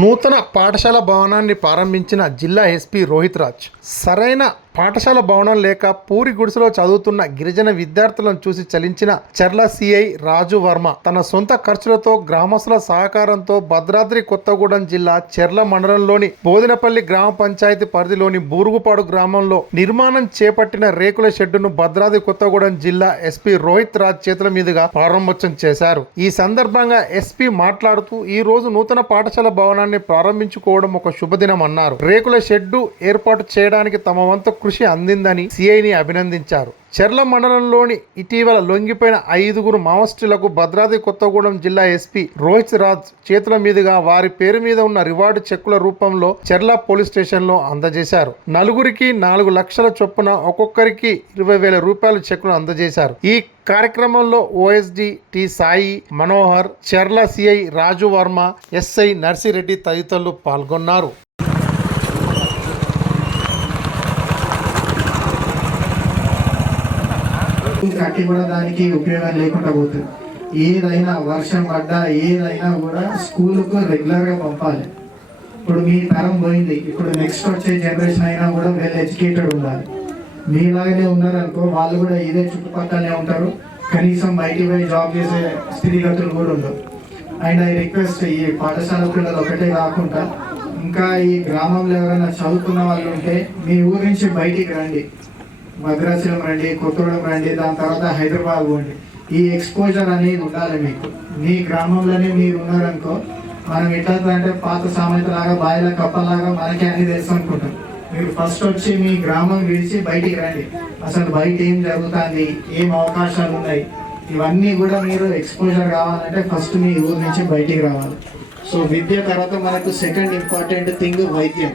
నూతన పాఠశాల భవనాన్ని ప్రారంభించిన జిల్లా ఎస్పీ రోహిత్ రాజ్. సరైన పాఠశాల భవనం లేక పూరి గుడిసెలో చదువుతున్న గిరిజన విద్యార్థులను చూసి చలించిన చర్ల సిఐ రాజు వర్మ తన సొంత ఖర్చులతో గ్రామస్తుల సహకారంతో భద్రాద్రి కొత్తగూడెం జిల్లా చెర్ల మండలంలోని బోదినపల్లి గ్రామ పంచాయతీ పరిధిలోని బూరుగుపాడు గ్రామంలో నిర్మాణం చేపట్టిన రేకుల షెడ్డును భద్రాద్రి కొత్తగూడెం జిల్లా ఎస్పీ రోహిత్ రాజ్ చేతుల మీదుగా ప్రారంభోత్సవం చేశారు. ఈ సందర్భంగా ఎస్పీ మాట్లాడుతూ ఈ రోజు నూతన పాఠశాల భవనాన్ని ప్రారంభించుకోవడం ఒక శుభదినం అన్నారు. రేకుల షెడ్డు ఏర్పాటు చేయడానికి తమ వంతు కృషి అందిందని సిఐని అభినందించారు. చెర్ల మండలంలోని ఇటీవల లొంగిపోయిన ఐదుగురు మావోస్టులకు భద్రాద్రి కొత్తగూడెం జిల్లా ఎస్పీ రోహిత్ రాజ్ చేతుల మీదుగా వారి పేరు మీద ఉన్న రివార్డు చెక్కుల రూపంలో చెర్ల పోలీస్ స్టేషన్లో అందజేశారు. నలుగురికి నాలుగు లక్షల చొప్పున ఒక్కొక్కరికి ఇరవై వేల రూపాయల చెక్కులు అందజేశారు. ఈ కార్యక్రమంలో OSD T Sai Manohar Cherla C I Raju Varma S I Narsireddy తదితరులు పాల్గొన్నారు. కట్టి కూడా దానికి ఉపయోగం లేకుండా పోతుంది. ఏదైనా వర్షం పడ్డా ఏదైనా కూడా స్కూల్కు రెగ్యులర్గా పంపాలి. ఇప్పుడు మీ తరం పోయింది. ఇప్పుడు నెక్స్ట్ వచ్చే జనరేషన్ అయినా కూడా వెల్ ఎడ్యుకేటెడ్ ఉండాలి. మీలాగనే ఉన్నారనుకో వాళ్ళు కూడా ఇదే చుట్టుపక్కలనే ఉంటారు. కనీసం బయటికి పోయి జాబ్ చేసే స్థితిగతులు కూడా ఉండవు. అండ్ ఐ రిక్వెస్ట్ ఈ పాఠశాల పిల్లలు ఒకటే కాకుండా ఇంకా ఈ గ్రామంలో ఎవరైనా చదువుకున్న వాళ్ళు ఉంటే మీ ఊరి నుంచి బయటికి రండి. భద్రాచలం రండి కొత్తగూడెం రండి దాని తర్వాత హైదరాబాద్ పోండి. ఈ ఎక్స్పోజర్ అనేది ఉండాలి మీకు. మీ గ్రామంలోనే మీరు ఉన్నారనుకో మనం ఎట్లా అంటే పాత సామెతలాగా బాయల బాయిల కప్పలాగా మనకే అన్ని తెలుసు అనుకుంటాం. మీరు ఫస్ట్ వచ్చి మీ గ్రామం విడిచి బయటికి రండి. అసలు బయట ఏం జరుగుతుంది? ఏం అవకాశాలు ఉన్నాయి? ఇవన్నీ కూడా మీరు ఎక్స్పోజర్ కావాలంటే ఫస్ట్ మీ ఊరు నుంచి బయటికి రావాలి. సో విద్య తర్వాత మనకు సెకండ్ ఇంపార్టెంట్ థింగ్ వైద్యం.